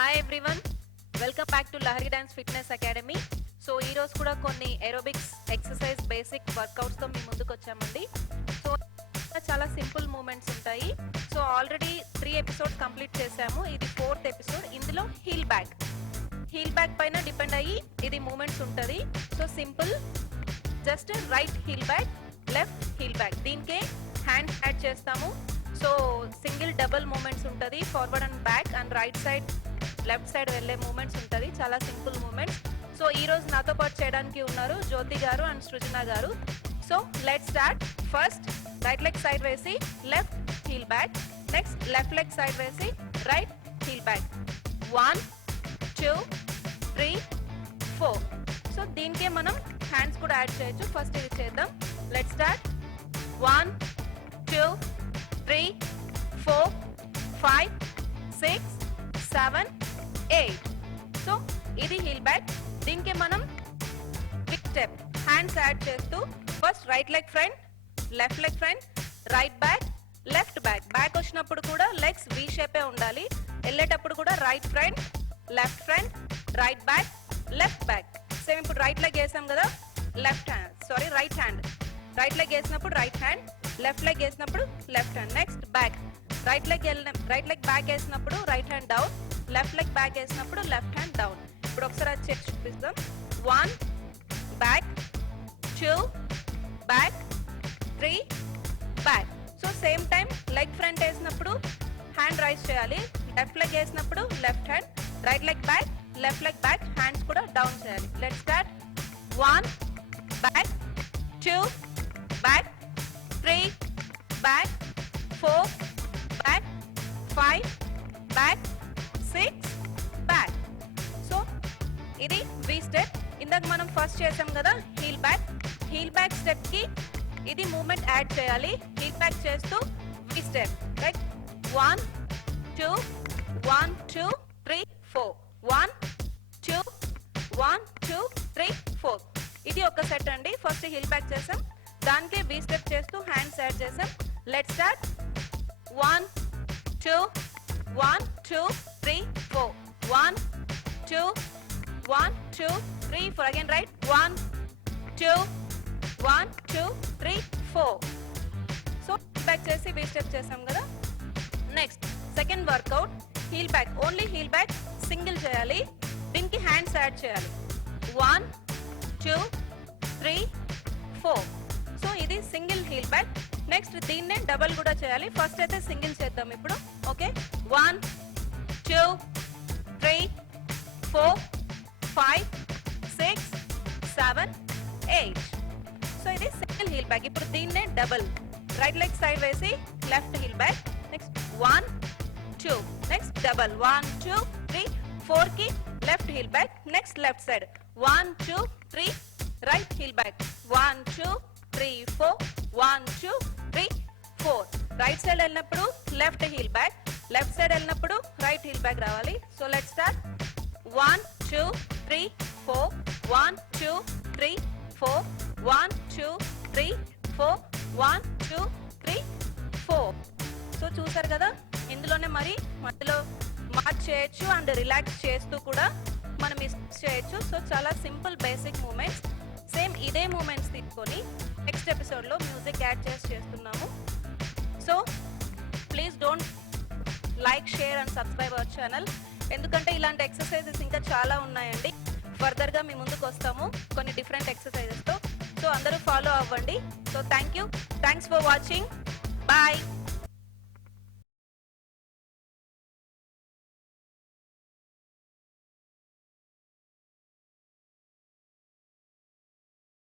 Hi everyone, welcome back to Lahari dance fitness academy. So ఈరోజు కూడా కొన్ని ఏరోబిక్స్ ఎక్సర్సైజ్ బేసిక్ వర్కౌట్స్తో మీ ముందుకు వచ్చామండి. సో చాలా సింపుల్ మూమెంట్స్ ఉంటాయి. సో ఆల్రెడీ 3 ఎపిసోడ్స్ కంప్లీట్ చేసాము. ఇది 4th ఎపిసోడ్. ఇందులో హీల్ బ్యాక్ పైన డిపెండ్ అయ్యి ఇది మూమెంట్స్ ఉంటుంది. So simple, just right heel back, left heel back, దీనికే హ్యాండ్ యాడ్ చేస్తాము. సో సింగిల్ డబుల్ మూమెంట్స్ ఉంటుంది, forward and back and right side left side వెళ్ళే మూమెంట్స్ ఉంటుంది. చాలా సింపుల్ మూమెంట్స్. సో ఈ రోజు నాతో పాటు చేయడానికి ఉన్నారు జ్యోతి గారు అండ్ సృజన గారు. So let's start. First right leg side వేసి left heel back, next left leg side వేసి రైట్ హీల్ బ్యాక్. 1 2 3 4. సో దీనికే మనం హ్యాండ్స్ కూడా యాడ్ చేయొచ్చు. ఫస్ట్ ఇది చేద్దాం. Let's start. 1 2 3 4 5 6 7 8. సో ఇది హీల్ బ్యాక్. దీనికి మనం క్విక్ స్టెప్ హ్యాండ్స్ యాడ్ చేస్తూ first right leg front, left leg front, right back, left back. Back వచ్చినప్పుడు కూడా లెగ్స్ వి షేపే ఉండాలి. వెళ్ళేటప్పుడు కూడా right front, left front, right back, left back. Same ఇప్పుడు రైట్ లెగ్ వేసాం కదా, రైట్ హ్యాండ్. రైట్ లెగ్ వేసినప్పుడు రైట్ హ్యాండ్, లెఫ్ట్ లెగ్ వేసినప్పుడు left hand. Next back, right leg back వేసినప్పుడు right hand down, left leg back వేసినప్పుడు left hand down. ఇప్పుడు ఒకసారి అది చేసి చూపిస్తాం. 1 back, 2 back, 3 back. So same time leg front వేసినప్పుడు హ్యాండ్ రైజ్ చేయాలి, లెఫ్ట్ లెగ్ వేసినప్పుడు left hand, right leg back, left leg back, hands కూడా డౌన్ చేయాలి. Let's start. 1 back, 2 back, 3 back, 4 back, 5 back, 6 back. So ఇది వి step. ఇందాక మనం first చేసాం కదా హీల్ బ్యాక్ స్టెప్ కి ఇది మూమెంట్ యాడ్ చేయాలి. హీల్ బ్యాక్ చేస్తూ వి స్టెప్. రైట్. 1 2 1 2 3 4. 1 2 1 2 3 4. ఇది ఒక సెట్ అండి. ఫస్ట్ హీల్ బ్యాక్ చేసాం, దానికే వి స్టెప్ చేస్తూ హ్యాండ్స్ యాడ్ చేసాం. Let's start. 1 2 1 2 3 4. 1 2 1 2 3 4. Again right. 1 2 1 2 3 4. So back చేసి వి స్టెప్ చేసాం కదా. Next second workout heel back. Only heel back single చేయాలి, దీనికి హ్యాండ్స్ యాడ్ చేయాలి. 1 2 3 4. సో ఇది సింగిల్ హీల్ బ్యాక్. నెక్స్ట్ దీన్నే డబల్ కూడా చేయాలి. ఫస్ట్ అయితే సింగిల్ చేద్దాం ఇప్పుడు. ఓకే. 1 2 3 4 5 6 7 8. సో ఇది సింగిల్ హీల్ బ్యాక్. ఇప్పుడు దీన్నే డబల్. రైట్ లెగ్ సైడ్ వేసి left heel back, next 1 2, next double 1 2 3 4 కి left heel back, next left side 1 2 3 right heel back, 1 2 3 4 1 2 3 4. Right side వెళ్ళినప్పుడు left heel back, left side వెళ్ళినప్పుడు right heel back రావాలి. So let's start. 1 2 3 4 1 2 3 4 1 2 3 4 1 2 3 4. So చూసారు కదా, ఇందులోనే మరి మధ్యలో మార్చ్ చేయొచ్చు అండ్ రిలాక్స్ చేస్తూ కూడా మనం చేయొచ్చు. సో చాలా సింపుల్ బేసిక్ మూమెంట్స్. సేమ్ ఇదే మూమెంట్స్ తీసుకొని నెక్స్ట్ ఎపిసోడ్లో మ్యూజిక్ యాడ్ చేస్తున్నాము. So please don't like, share and subscribe our channel. ఎందుకంటే ఇలాంటి ఎక్సర్సైజెస్ ఇంకా చాలా ఉన్నాయండి. ఫర్దర్గా మీ ముందుకు వస్తాము కొన్ని డిఫరెంట్ ఎక్సర్సైజెస్తో. సో అందరూ ఫాలో అవ్వండి. So thanks for watching. Bye.